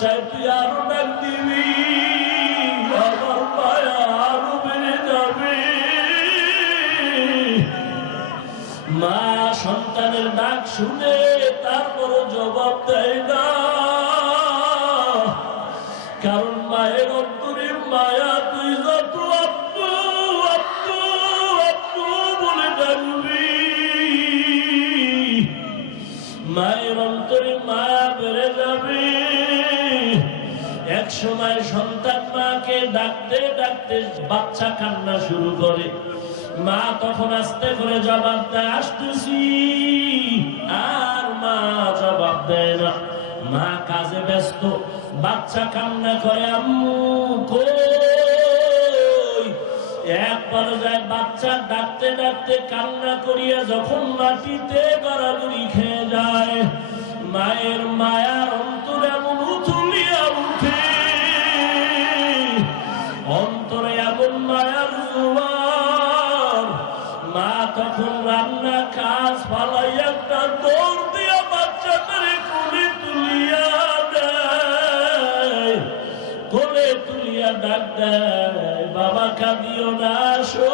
চাই আরও পায়া আরও যাবে মা সন্তানের ডাক শুনে তারপর জবাব দেয় না। ডাকতে ডাকতে বাচ্চা কান্না শুরু করে। মা তখন আস্তে করে জবাব দেয়, আসতেছি। আর মা জবাব দেয় না। মা কাজে ব্যস্ত, বাচ্চা কান্না করে, আম্মু এক পর্যায়ে বাচ্চা ডাকতে ডাকতে কান্না করিয়া যখন মাটিতে গড়াগড়ি খেয়ে যায়, মায়ের মায়ার দৌড় দিয়া কোলে তুলিয়া দেয়। কোলে তুলিয়া ডাক দেয়, বাবা, কাঁদিও না, আসো।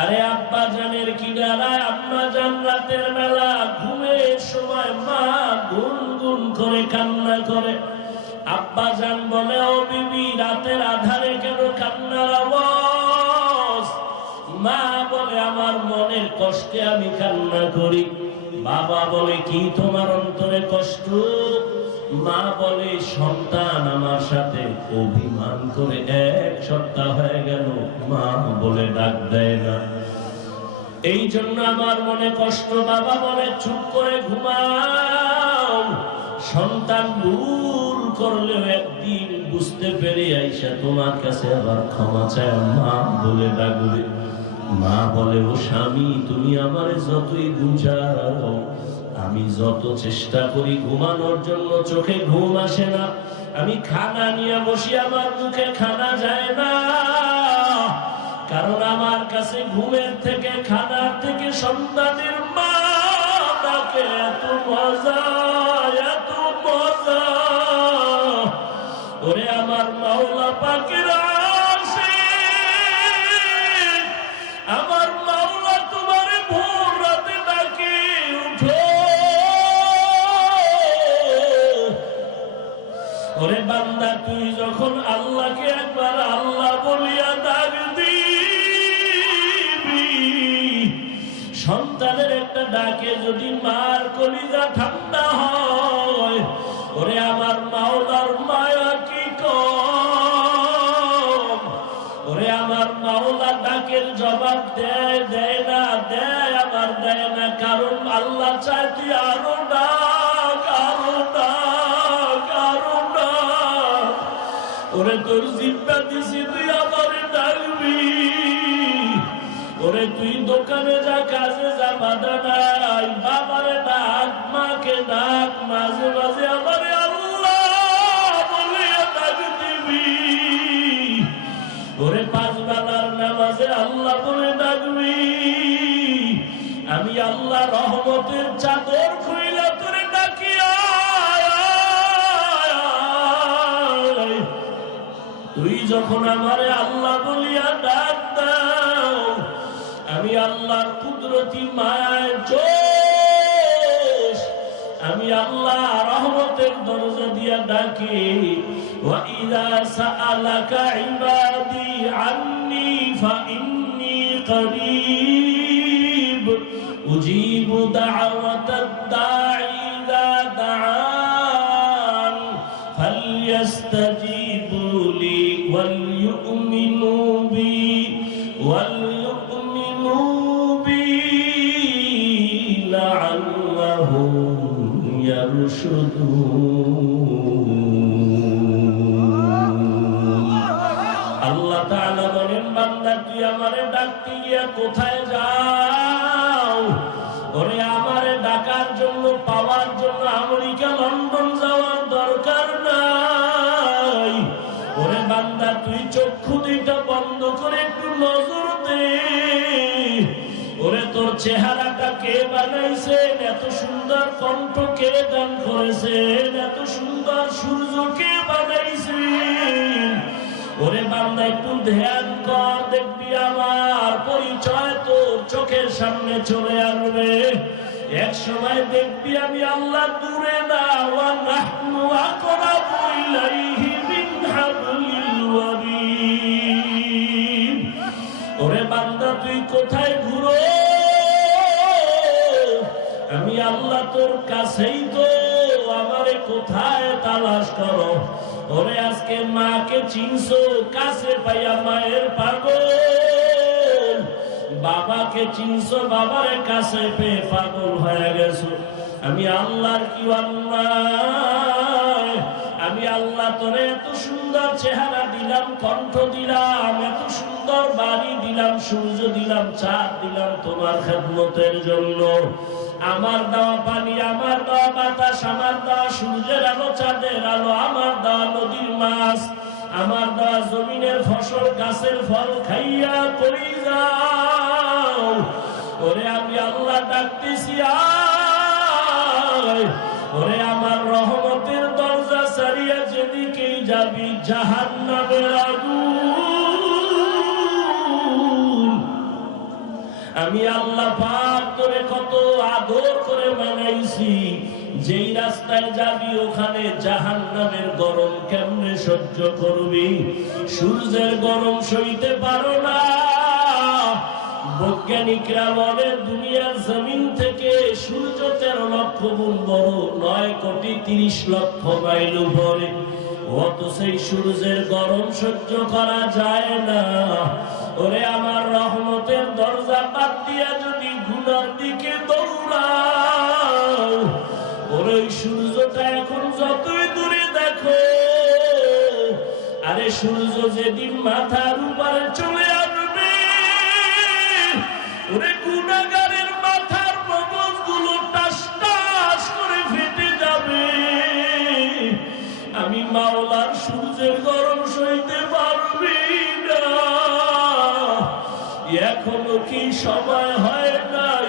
আরে আব্বা জানের কিনারায় জান রাতের বেলা ঘুমের সময় মা গুন গুন করে কান্না করে। আব্বা জান বলে, ও বিবি, রাতের আধারে কেন কান্নার আওয়াজ? মনের কষ্টে আমি কান্না করি। বাবা বলে, কি তোমার অন্তরে কষ্ট? মা বলে, সন্তান আমার সাথে অভিমান করে এক সপ্তাহ হয়ে গেল। মা বলে, ডাক দেয় না। এই জন্য আমার মনে কষ্ট। বাবা বলে, চুপ করে ঘুমাও। সন্তান ভুল করলেও একদিন বুঝতে পেরে আইসা, তোমার কাছে আবার ক্ষমা চায় মা বলে ডাকবে মা বলে, ও স্বামী, তুমি আমারে যতই বুঝাও, আমি যত চেষ্টা করি ঘুমানোর জন্য, চোখে ঘুম আসে না। আমি খানা নিয়ে বসি, আমার মুখে খানা যায় না। কারণ আমার কাছে ঘুমের থেকে, খানার থেকে সন্তানের মা, তাকে এত মজা বান্দা, তুই যখন আল্লাহকে একবার আল্লাহ বলিয়া ডাক দিবি, সন্তানের একটা ডাকে যদি মার কলিজা ঠান্ডা হয়, ওরে আমার মাওলার মায়া কি কম? ওরে আমার মাওলা ডাকের জবাব দেয় দেয় না, দেয়, আবার দেয় না, কারণ আল্লাহ চায় তুই আরও ওরে তোর জিব্বা দিছি, তুই আমার ডাকবি। ওরে তুই দোকানে যা, কাজে যা, বাধা নাই। বাবারে ডাক, মাকে ডাক, মাঝে মাঝে আমারে আল্লাহ বলে ডাক দিবি। ওরে পাঁচ বেলার নামাজে আল্লাহ বলে ডাকবি। আমি আল্লাহ রহমতের চাদর তুই যখন আমারে আল্লাহ বলিয়া ডাক দাও আমি আল্লাহর কুদরতি মায়ায় জোশ আমি আল্লাহ রহমতের দরজা দিয়া ডাকি وَإِذَا سَأَلَكَ عِبَادِي عَنِّي فَإِنِّي قَرِيبٌ أُجِيبُ دَعْوَةَ الدَّاعِ চেহারাটা কে বানাইছেন এত সুন্দর কণ্ঠ কে দান করেছেন এত সুন্দর সূর্য কে বানাইছেন ওরে বান্দা, একটু ধ্যান কর, দেখবি আমার পরিচয় তোর চোখের সামনে চলে আসবে। এক সময় দেখবি আমি আল্লাহ দূরে না নাহনু আকরাবু ইলাইহি মিন হাবলিল ওয়ারিদ ওরে বান্দা, তুই কোথায় আল্লাহ তোর কাছেই তো। আমারে কোথায় তালাশ করো? ওরে আজকে মাকে চিনছো, কাছে পাইয়া মায়ের পাগল। বাবাকে চিনছো, বাবার কাছে পেয়ে পাগল হয়ে গেছো। আমি আল্লাহর কি আমি আল্লাহ তোরে এত সুন্দর চেহারা দিলাম, কণ্ঠ দিলাম, এত সুন্দর বাড়ি দিলাম, সূর্য দিলাম, চাঁদ দিলাম তোমার খেদমতের জন্য। আমার দেওয়া পানি, আমার দেওয়া বাতাস, আমার দেওয়া সূর্যের আলো, চাঁদের আলো, আমার দেওয়া নদীর মাছ, আমার দেওয়া জমিনের ফসল, গাছের ফল খাইয়া করি যাও। ওরে আমি আল্লাহ ডাকতেছি ওরে আমার রহমতের দরজা সারিয়া যেদিকেই যাবি জাহান আগুন আমি আল্লাহ পাক তোরে কত আদর করে বানাইছি যেই রাস্তায় যাবি ওখানে জাহান নামের গরম কেমনে সহ্য করবি? সূর্যের গরম সইতে পারো না। বৈজ্ঞানিকরা বলে, দুনিয়ার জমিন থেকে সূর্য তেরো লক্ষ গুণ বড়, নয় কোটি তিরিশ লক্ষ মাইল উপরে। অত সেই সূর্যের গরম সহ্য করা যায় না। ওরে আমার রহমতের দরজা বাদ দিয়া যদি গুনার দিকে দৌড়াও, ওরে সূর্যটা এখন যতই দূরে দেখো, আরে সূর্য যেদিন মাথার উপরে চলে আসবে, ওরে সময় হয় নাই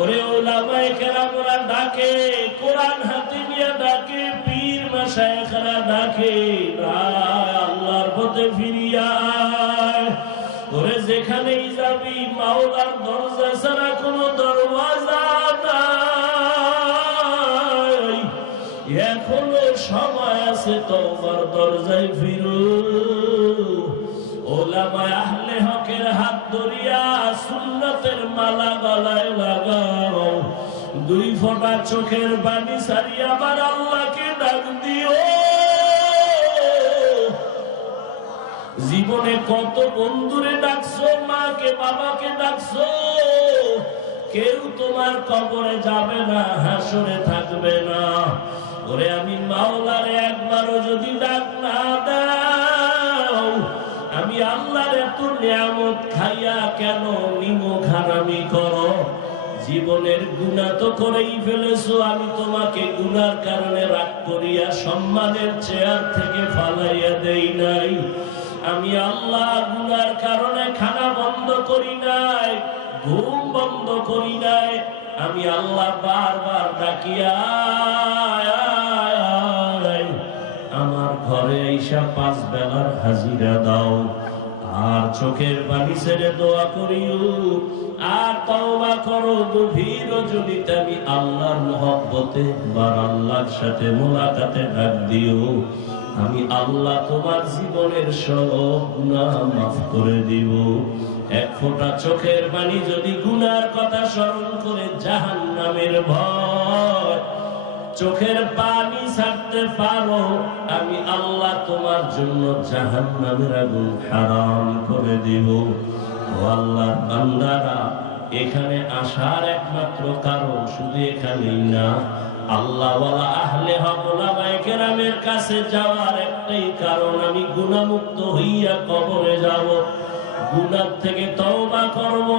ওরে ওলামায়ে কেরামরা ডাকে, কোরআন হাতে নিয়ে ডাকে, পীর মাশায়েখরা ডাকে আল্লাহর পথে ফিরিয়া। ওরে যেখানেই যাবি, মাওলার দরজা ছাড়া কোনো দরওয়াজা আছে তোমার দরজায় ফিরো। ওলামায় আহলে হকের হাত ধরিয়া সুন্নতের মালা গলায় লাগাও। দুই ফোঁটা চোখের পানি সারিয়া আমার আল্লাহকে ডাক দিও। জীবনে কত বন্ধুরে ডাকছো, মাকে, বাবাকে ডাকছো? কেউ তোমার কবরে যাবে না, হাসরে থাকবে না। ওরে আমি মাওলারে একবারও যদি ডাক না দাও, আমি আল্লাহর এত নিয়ামত খাইয়া কেন নিমখ হারামি করো? জীবনের গুণা তো করেই ফেলেছো, আমি তোমাকে গুনার কারণে রাগ করিয়া সম্মানের চেয়ার থেকে ফালাইয়া দেই নাই। আমি আল্লাহ গুনার কারণে খানা বন্ধ করি নাই, ঘুম বন্ধ করি নাই। আমি আল্লাহ বারবার ডাকিয়া ঘরে ঈশা পাঁচ বেলার হাজিরা দাও। আর চোখের পানি ছেড়ে দোয়া করিও। আর তওবা করো, গভীর রজনীতে আমি আল্লাহর মহব্বতে বা আল্লাহর সাথে মোলাকাতে ডাক দিও। আমি আল্লাহ তোমার জীবনের সব গুনাহ মাফ করে দিব। এক ফোঁটা চোখের পানি যদি গুনার কথা স্মরণ করে জাহান নামের ভয় চোখের পানি ছাড়তে পারো, আমি আল্লাহ তোমার জন্য জাহান নামের আগুন হারাম করে দিব। ও আল্লাহর বান্দারা, এখানে আসার একমাত্র কারণ শুধু এখানেই না আল্লাহ আহলে হকলামায়ে কেরামের কাছে যাওয়ার একটাই কারণ, আমি গুণামুক্ত হইয়া কবরে যাব গুনার থেকে তওবা করব।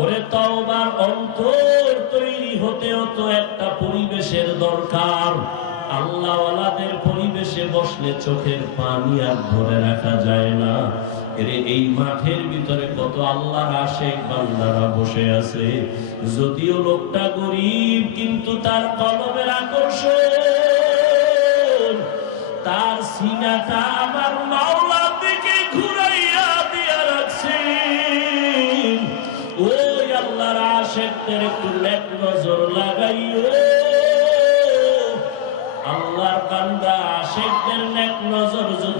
ওরে তওবার অন্তর তৈরি হতে হতো একটা পরিবেশের দরকার। আল্লাহওয়ালাদের পরিবেশে বসলে চোখের পানি আর ধরে রাখা যায় না। এই মাঠের ভিতরে কত আল্লাহর আশেক বান্দারা বসে আছে। যদিও লোকটা গরিব, কিন্তু তার কলমের আকর্ষণ, তার সিনাটা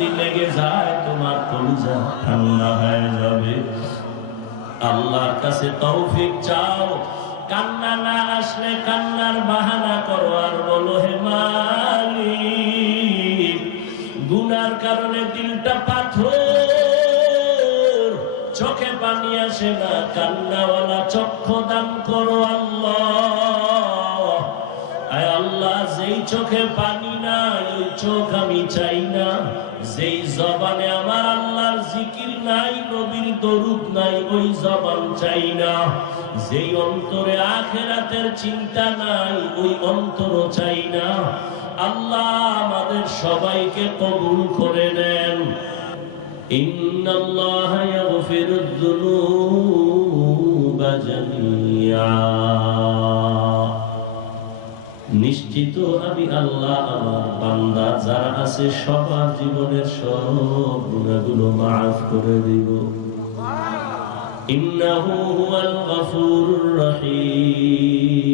যদি লেগে যায়, তোমার কলিজা ঠান্ডা হয়ে যাবে। আল্লাহর কাছে তৌফিক চাও। কান্না না আসলে কান্নার বাহানা করো আর বলো, হে গুনার কারণে দিলটা পাথর, চোখে পানি আসে না। কান্নাওয়ালা চক্ষু দান করো আল্লাহ। আল্লাহ, যেই চোখে পানি নাই, ওই চোখ আমি চাই যেই জবানে আমার আল্লাহর জিকির নাই নবীর দরুদ নাই ওই জবান চাই না যেই অন্তরে আখেরাতের চিন্তা নাই ওই অন্তর চাই না আল্লাহ আমাদের সবাইকে কবুল করে নেন إن الله يغفر الذنوب جميعا আমি আল্লাহ, আমার বান্দা, যারা আছে সবার জীবনের সব গুণাগুলো মাফ করে দিব। ইন্নাহু হুয়াল রহিম।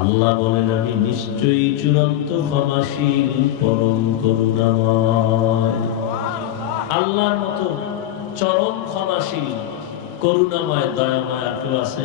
আল্লাহ বলেন, আমি নিশ্চয়ই চূড়ান্ত ক্ষমাশীল, পরম করুণাময়। আল্লাহর মতো চরম ক্ষমাশীল, করুণাময়, দয়াময় আর কেউ আছে?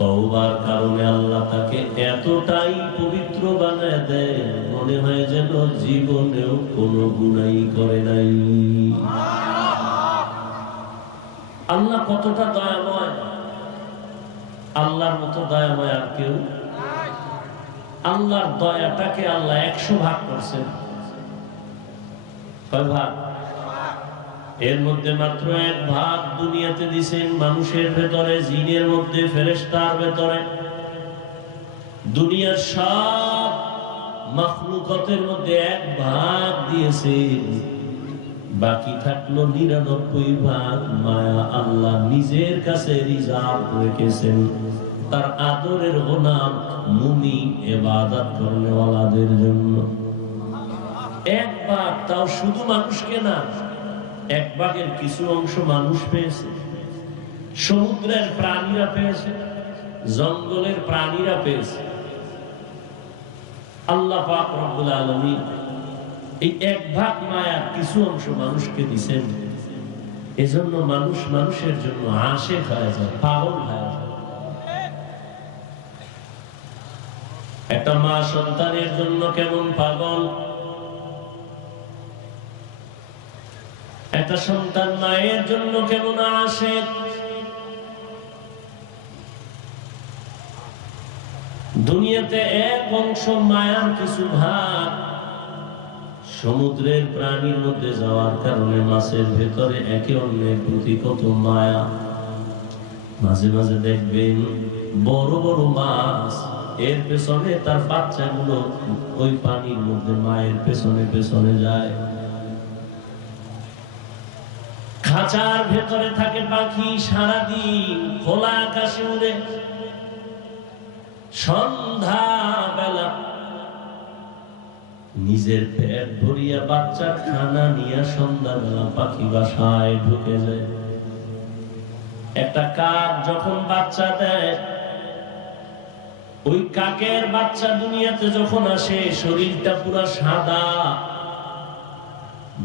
তওবার কারণে আল্লাহ তাকে এতটাই পবিত্র বানায় দেয়, মনে হয় যেন জীবনেও কোনো গুনাই করে নাই। আল্লাহ কতটা দয়াময়। আল্লাহর মতো দয়াময় আর কেউ। আল্লাহর দয়াটাকে আল্লাহ একশো ভাগ করছেন। কয় ভাগ? এর মধ্যে মাত্র এক ভাগ দুনিয়াতে দিছেন মানুষের ভেতরে, জিনের মধ্যে ফেরেস্তার ভেতরে। দুনিয়ার সব মখলুকতের মধ্যে এক ভাগ দিয়েছেন। বাকি থাকল নিরানব্বই ভাগ মায়া আল্লাহ নিজের কাছে রিজার্ভ রেখেছেন। তার আদরের গোনাম মুমি এবাদত করনেওয়ালাদের জন্য। এক ভাগ তাও শুধু মানুষকে না এক কিছু অংশ মানুষ পেয়েছে। সমুদ্রের প্রাণীরা পেয়েছে, জঙ্গলের প্রাণীরা পেয়েছে। আল্লাহ রব্বুল আলামিন এই এক ভাগ মায়ার কিছু অংশ মানুষকে দিছেন। এজন্য মানুষ মানুষের জন্য আশেক হয়ে যায়, পাগল যায়। একটা মা সন্তানের জন্য কেমন পাগল? একটা সন্তান মায়ের জন্য কেমন আসে? দুনিয়াতে এক অংশ মায়ার কিছু ভাগ, সমুদ্রের প্রাণীর মধ্যে যাওয়ার কারণে মাছের ভেতরে একে অন্যের প্রতি কত মায়া। মাঝে মাঝে দেখবেন বড় বড় মাছ এর পেছনে তার বাচ্চাগুলো ওই পানির মধ্যে মায়ের পেছনে পেছনে যায়। খাঁচার ভেতরে থাকে পাখি সারাদিন, খোলা আকাশে উড়ে সন্ধ্যা বেলা নিজের পেট ভরিয়া বাচ্চার খানা নিয়ে সন্ধ্যাবেলা পাখি বাসায় ঢুকে যায়। একটা কাক যখন বাচ্চা দেয়, ওই কাকের বাচ্চা দুনিয়াতে যখন আসে, শরীরটা পুরা সাদা।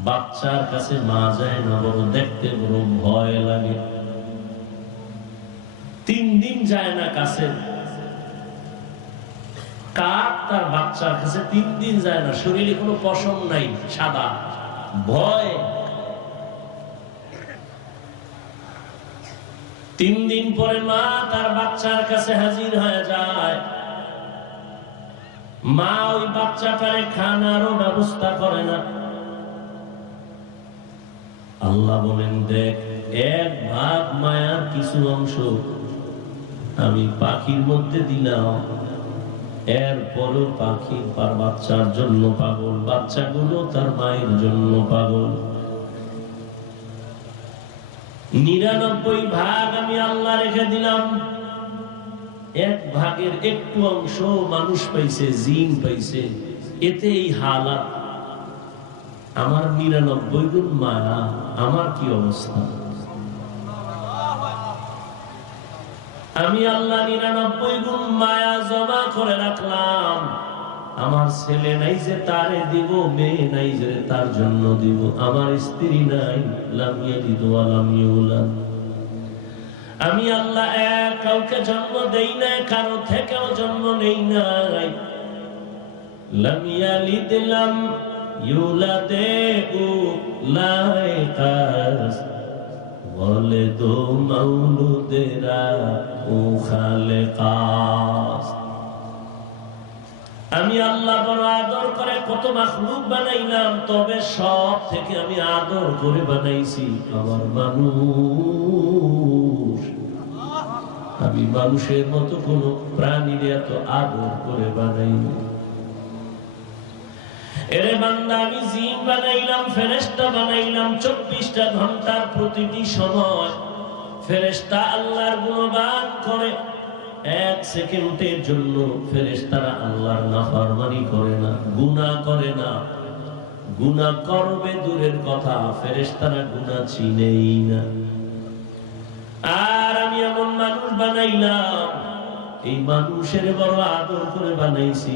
বাচ্চার কাছে মা যায় না বড় দেখতে বড় ভয় লাগে। তিন দিন যায় না কাছে। কাক তার বাচ্চার কাছে তিন দিন যায় না। শরীরে কোনো পশম নাই, সাদা। ভয়। তিন দিন পরে মা তার বাচ্চার কাছে হাজির হয়ে যায়। মা ওই বাচ্চাটারে খানারও ব্যবস্থা করে না। আল্লাহ বলেন, দেখ, এক ভাগ মায়ার কিছু অংশ আমি পাখির মধ্যে দিলাম, এরপরও পাখি তার বাচ্চার জন্য পাগল, বাচ্চাগুলো তার মায়ের জন্য পাগল। নিরানব্বই ভাগ আমি আল্লাহ রেখে দিলাম, এক ভাগের একটু অংশ মানুষ পাইছে, জিন পাইছে এতে এই হালাত। আমার নিরানব্বই গুণ মায়া, আমার কি অবস্থা? আমি আল্লাহ নিরানব্বই গুণ মায়া জমা করে রাখলাম। আমার ছেলে নাই যে তারে দিব, মেয়ে নাই যে তার জন্য দিব। আমার স্ত্রী নাই, লামিয়ে দিব আলামিউলাম আমি আল্লাহ এক, কাউকে জন্ম দেই না, কারও থেকেও জন্ম নেই নাই। লামিয়া লিদিলাম বলে মাউলুদেরা ও আমি আল্লাহ বড় আদর করে কত মাখলুক বানাইলাম, তবে সব থেকে আমি আদর করে বানাইছি আমার মানুষ। আমি মানুষের মতো কোন প্রাণীর এত আদর করে বানাইনি। এরে বান্দা, আমি জিন বানাইলাম ফেরেস্তা বানাইলাম, চব্বিশটা ঘণ্টার প্রতিটি সময়। ফেরেস্তা আল্লাহর করে। এক সেকেন্ডের জন্য ফেরেস্তারা আল্লাহর নাফরমানি করে না করে না। করবে দূরের কথা ফেরেস্তারা গুনাহ চিনেই না। আর আমি এমন মানুষ বানাইলাম, এই মানুষের বড় আদর করে বানাইছি।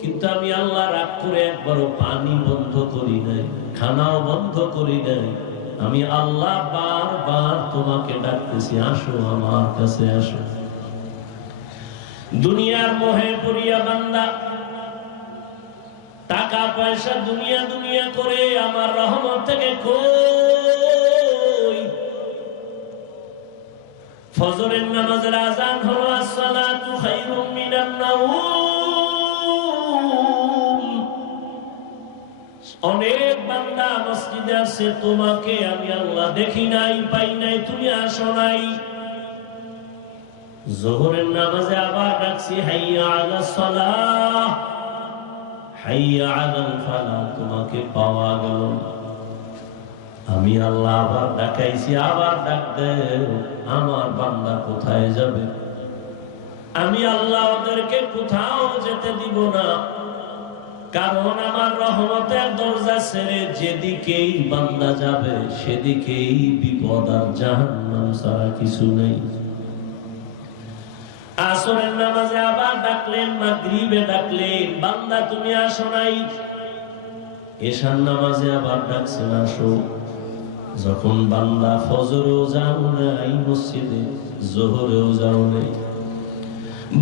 কিন্তু আমি আল্লাহ রাগ করে একবারও পানি বন্ধ করি নাই, খানাও বন্ধ করি নাই। আমি আল্লাহ বারবার তোমাকে ডাকতেছি, আসো আমার কাছে আসো। দুনিয়ার মোহে পড়িয়া বান্দা টাকা পয়সা দুনিয়া দুনিয়া করে আমার রহমত থেকে কই? ফজরের নামাজের আজান হলো, আসসালাতু খায়রুম মিনান নাউম অনেক বান্দা মসজিদে আছে, তোমাকে আমি আল্লাহ দেখি নাই, পাই নাই, তুমি আসো নাই। জোহরের নামাজে আবার ডাকছি, হাইয়া আলা সালাহ, হাইয়া আলাল ফালাহ, তোমাকে পাওয়া গেল। আমি আল্লাহ আবার ডাকাইছি, আবার ডাক দেও, আমার বান্দা কোথায় যাবে? আমি আল্লাহ ওদেরকে কোথাও যেতে দিব না। কারণ আমার রহমতের দরজা ছেড়ে যেদিকেই বান্দা যাবে, সেদিকেই বিপদ আর জাহান্নাম ছাড়া কিছু নেই। আসরের নামাজে আবার ডাকলেন, মাগরিবে ডাকলেন, বান্দা তুমি আসো নাই। এশার নামাজে আবার ডাকছেন, আসো। যখন বান্দা ফজরেও যাও নাই, মসজিদে জোহরেও যাও নাই।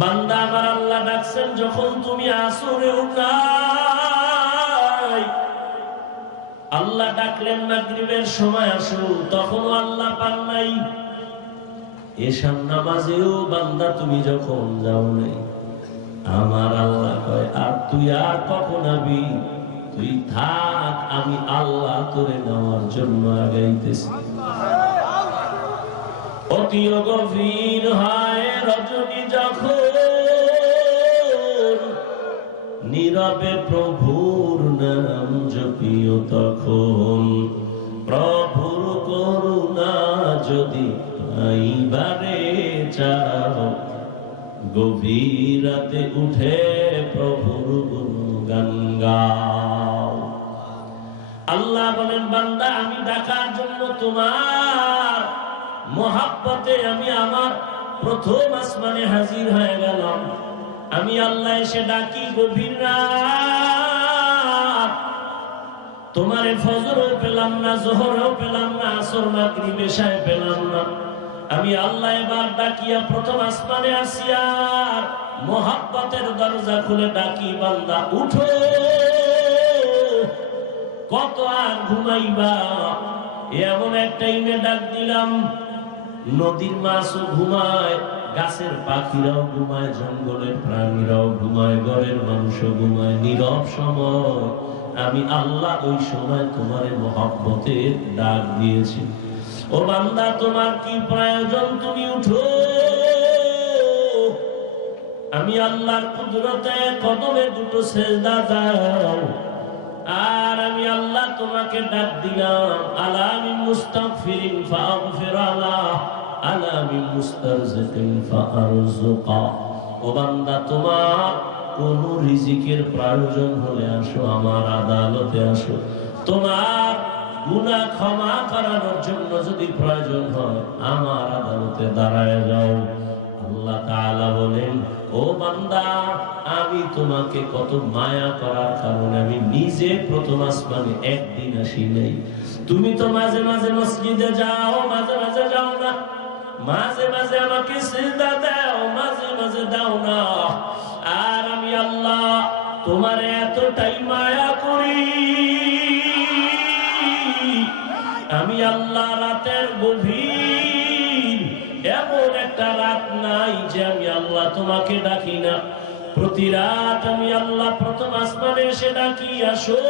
বান্দা আমার আল্লাহ ডাকছেন, যখন তুমি আসরেও নাই আল্লাহ ডাকলেন মাগরিবের সময় আসো তখনও আল্লাহ পান নাই। এসার নামাজেও বান্দা তুমি যখন যাও নাই, আমার আল্লাহ কয়, আর তুই আর কখন আবি? তুই থাক, আমি আল্লাহ তোরে নেওয়ার জন্য আগাইতেছি। অতি গভীর হয় রজনী যখন নীরবে প্রভুর নাম জপিও তখন। প্রভুর করুণা যদি পাইবারে চাও, গভীরাতে উঠে প্রভুর আল্লাহ বলেন, বান্দা, আমি ডাকার জন্য তোমার মোহাব্বতে আমি আমার প্রথম আসমানে হাজির হয়ে গেলাম। আমি আল্লাহ এসে ডাকি, গভীর রাত তোমারে ফজরও পেলাম না, জোহরও পেলাম না, আসর মাগরি বেশায় পেলাম না। আমি আল্লাহ এবার ডাকিয়া প্রথম আসমানে আসিয়ার মোহাব্বতের দরজা খুলে ডাকি, বান্দা, উঠো। কত আর ঘুমাইবা? এমন এক টাইমে ডাক দিলাম। নদীর মাছও ঘুমায়, গাছের পাখিরাও ঘুমায়, জঙ্গলের প্রাণীরাও ঘুমায়, ঘরের মানুষও ঘুমায়। নীরব সময় আমি আল্লাহ ওই সময় তোমার মহাব্বতের ডাক দিয়েছি। ও বান্দা, তোমার কি প্রয়োজন তুমি উঠো। আমি আল্লাহর কুদরতে কদমে দুটো সেজদা দাও। আর আমি আল্লাহ তোমাকে ডাক দিলাম আলামি মুস্তাগফিরিন ফাগফির আলাহ আলামি মুস্তারজিকিন ফারজুকা ও বান্দা, তোমার কোন রিজিকের প্রয়োজন হলে আসো, আমার আদালতে আসো। তোমার গুনাহ ক্ষমা করানোর জন্য যদি প্রয়োজন হয়, আমার আদালতে দাঁড়ায় যাও। আল্লাহ তাআলা বলেন, ও বান্দা, আমি তোমাকে কত মায়া করার কারণে আমি নিজে প্রথম আসমানে একদিন আসি নাই। তুমি তো মাঝে মাঝে মসজিদে যাও, মাঝে মাঝে যাও না। মাঝে মাঝে আমাকে সিজদা দাও, মাঝে মাঝে দাও না। আর আমি আল্লাহ তোমার এতটাই মায়া করি। আমি আল্লাহ রাতের গভীর, এমন একটা রাত নাই যে আমি আল্লাহ তোমাকে ডাকি না। প্রতি রাত আমি আল্লাহ প্রথম আসমানে এসে ডাকি, আসো,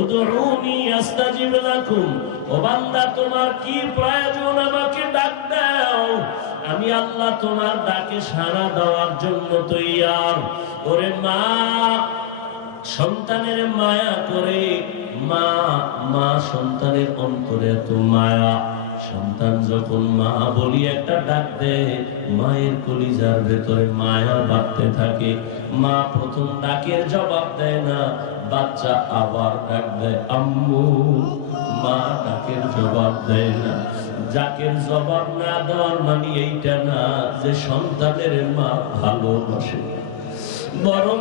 উদরুনি আস্তাজিব লাকুম। ও বান্দা, তোমার কি প্রয়োজন? আমাকে ডাক দাও। আমি আল্লাহ তোমার ডাকে সাড়া দেওয়ার জন্য তৈয়ার। ওরে মা, সন্তানের মায়া করে। মা মা, সন্তানের অন্তরে এত মায়া। সন্তান যখন মা বলি একটা ডাক দেয় মায়ের কলিজার ভেতরে মায়া বাড়তে থাকে। মা প্রথম ডাকের জবাব দেয় না, বাচ্চা আবার ডাক দেয়, আম্মু, মা ডাকের জবাব দেয় না। যাকের জবাব না দেওয়ার মানে এইটা না যে সন্তানের মা ভালোবাসে। বরং